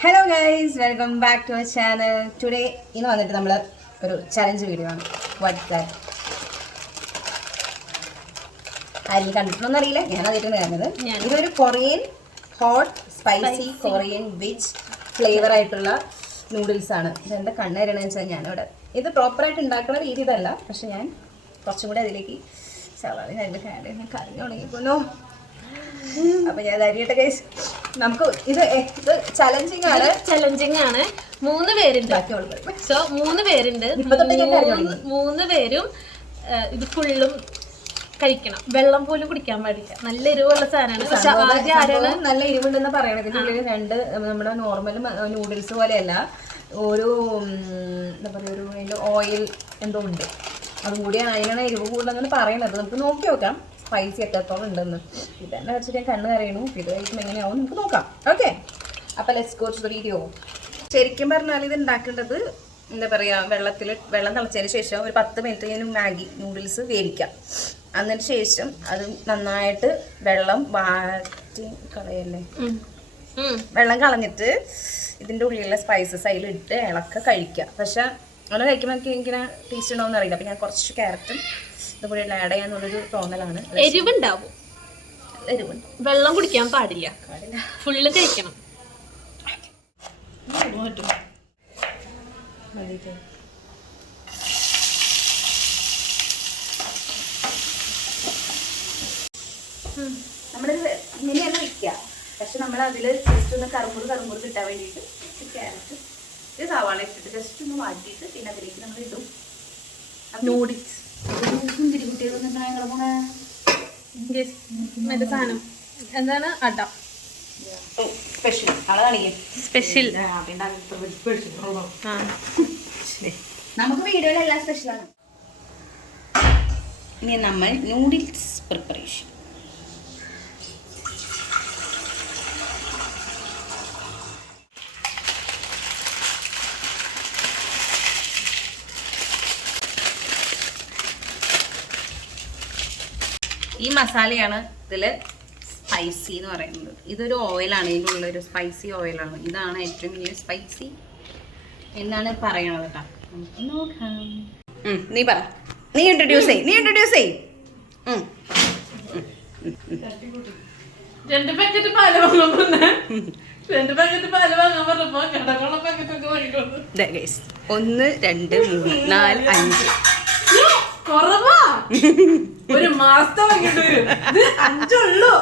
Hello guys, welcome back to our channel. Today ഇന്ന് വന്നിട്ട് നമ്മൾ ഒരു ചലഞ്ച് വീഡിയോ ആണ്. What's that? ആരും കണ്ടിട്ടൊന്നും അറിയില്ല, ഞാൻ അതിട്ടാണ് കാണുന്നത്. ഇതൊരു Korean hot spicy Korean veg flavour ആയിട്ടുള്ള നൂഡിൽസ് ആണ്. ഇതെന്താ കണ്ണേരണെന്ന് വെച്ചാൽ ഞാനിവിടെ ഇത് പ്രോപ്പറായിട്ട് ഉണ്ടാക്കുന്ന രീതി ഇതല്ല, പക്ഷെ ഞാൻ കുറച്ചും കൂടെ അതിലേക്ക് സവാള ഞാൻ കറിഞ്ഞു തുടങ്ങിക്കൊണ്ടോ. അപ്പൊ ഞാൻ അരിയട്ടെ ഗൈസ്. നമുക്ക് ഇത് ചലഞ്ചിങ് ആണ്. 3 പേരുണ്ട്. സോ 3 പേരുണ്ട്. 3 പേരും ഇത് ഫുള്ളും കഴിക്കണം. വെള്ളം പോലും കുടിക്കാൻ പാടില്ല. നല്ല എരിവുള്ള സാധനമാണ്. പക്ഷെ ആദ്യം ആരാണ് നല്ല എരിവുണ്ടെന്ന് പറയണത്. ഇതിനുള്ളിൽ 2 നമ്മുടെ നോർമൽ നൂഡിൽസ് പോലെയല്ല, ഒരു എന്താ പറയുക, ഒരു അതിൻ്റെ ഓയിൽ എന്തോ ഉണ്ട്. അതും കൂടിയാണ് അതിനാണ് എരിവ് കൂടുതലെന്നാണ് പറയണത്. നമുക്ക് നോക്കി നോക്കാം സ്പൈസി എത്രത്തോളം ഉണ്ടെന്ന്. ഇതന്നെ വെച്ചിട്ട് ഞാൻ കണ്ണ് കറിയണു. ഇത് കഴിക്കുമ്പോൾ എങ്ങനെയാവും നമുക്ക് നോക്കാം. ഓക്കെ, അപ്പോൾ let's go to the video. ശരിക്കും പറഞ്ഞാൽ ഇത് ഉണ്ടാക്കേണ്ടത് എന്താ പറയുക, വെള്ളം തിളച്ചതിന് ശേഷം ഒരു 10 മിനിറ്റ് ഞാൻ മാഗി നൂഡിൽസ് വേവിക്കാം. അതിന് ശേഷം അത് നന്നായിട്ട് വെള്ളം വാറ്റി കളയല്ലേ, വെള്ളം കളഞ്ഞിട്ട് ഇതിൻ്റെ ഉള്ളിലുള്ള സ്പൈസസ് അതിലിട്ട് ഇളക്ക കഴിക്കുക. പക്ഷെ അങ്ങനെ കഴിക്കുമ്പോൾ എനിക്ക് ഇങ്ങനെ ടേസ്റ്റ് ഉണ്ടാവുമെന്ന് അറിയില്ല. അപ്പം ഞാൻ കുറച്ച് ക്യാരറ്റും ഇതുപോലെ ആഡ് ചെയ്യാന്നുള്ളൊരു തോന്നലാണ്. എരിവുണ്ടാവും. വെള്ളം കുടിക്കാൻ പാടില്ല, ഫുള്ള് കഴിക്കണം. നമ്മളിത് ഇങ്ങനെയാണ് വയ്ക്കുക. പക്ഷെ നമ്മൾ അതിൽ ജസ്റ്റ് ഒന്ന് കറുമുറ് കിട്ടാൻ വേണ്ടിയിട്ട് ക്യാരറ്റ് ഇത് സവാള ഇട്ടിട്ട് ജസ്റ്റ് ഒന്ന് വാട്ടിയിട്ട് പിന്നെ അതിലേക്ക് നമ്മൾ ഇടും നൂഡിൽസ്. സാധനം എന്താണ്? അട സ്പെഷ്യൽ ആളെ സ്പെഷ്യൽ. നമുക്ക് വീഡിയോയിലെല്ലാം സ്പെഷ്യലാണ്. ഇനി നമ്മൾ നൂഡിൽസ് പ്രിപ്പറേഷൻ. ഈ മസാലയാണ് ഇതിൽ സ്പൈസി എന്ന് പറയുന്നത്. ഇതൊരു ഓയിലാണ്, ഇതിൻ്റെ ഉള്ളൊരു സ്പൈസി ഓയിലാണ്. ഇതാണ് ഏറ്റവും വലിയ സ്പൈസി എന്നാണ് പറയണത് കേട്ടോ. നമുക്ക് നോക്കാം. നീ പറ, നീ ഇൻട്രൊഡ്യൂസ് ചെയ്. 2 പാക്കറ്റ് പാല് വാങ്ങാൻ പറഞ്ഞേ. 2 പാക്കറ്റ് പാല് വാങ്ങാൻ പറഞ്ഞപ്പോ കടകളുള്ള പാക്കറ്റൊക്കെ വാങ്ങിക്കൊണ്ടു. 1 2 3 4 5 കുറവാ. ഒരു മാസത്തെ വാങ്ങിട്ട് വരും. 5 ഉള്ളൂ.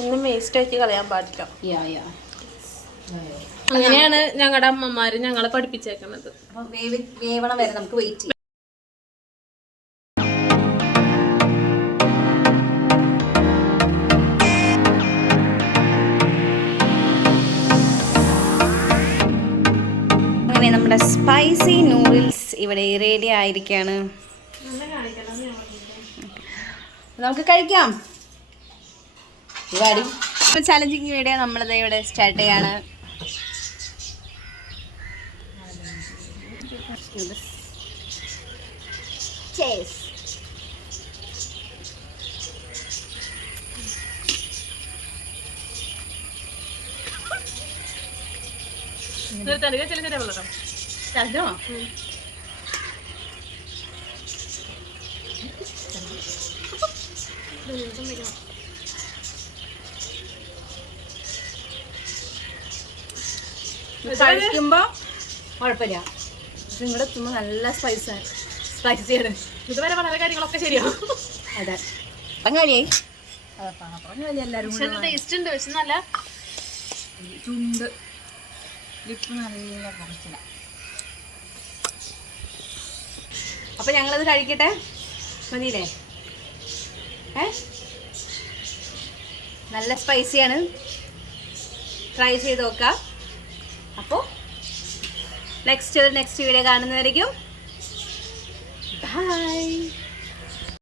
ഒന്നും വേസ്റ്റ് ആക്കി കളയാൻ പാടില്ല. അങ്ങനെയാണ് ഞങ്ങളുടെ അമ്മമാര് ഞങ്ങളെ പഠിപ്പിച്ചേക്കുന്നത്. വേവണം വരെ നമുക്ക് വെയിറ്റ് ചെയ്യാം. അങ്ങനെ നമ്മുടെ സ്പൈസി നൂഡിൽസ് ഇവിടെ റെഡി ആയിരിക്കാണ്. നമുക്ക് കഴിക്കാം. ചലഞ്ചിങ് വീഡിയോ നമ്മളത് ഇവിടെ സ്റ്റാർട്ട് ചെയ്യാണ്. കഴിക്കുമ്പോ കുഴപ്പമില്ല, പക്ഷെ നിങ്ങളുടെ എത്തുമ്പോൾ നല്ല സ്പൈസിയാണ്. ഇതുവരെ വളരെ കാര്യങ്ങളൊക്കെ ശരിയാണ്. അതെ, പങ്കാളിയായി എല്ലാവരും ടേസ്റ്റ് ഉണ്ട്. പക്ഷെ നല്ല ചുണ്ട് ലിപ്പ് നല്ല കുറച്ചില്ല. അപ്പൊ ഞങ്ങളത് കഴിക്കട്ടെ, മതിയില്ലേ? നല്ല സ്പൈസിയാണ്, ട്രൈ ചെയ്ത് നോക്കാം. അപ്പോൾ നെക്സ്റ്റ് വീഡിയോ കാണുന്നതായിരിക്കും. ബൈ.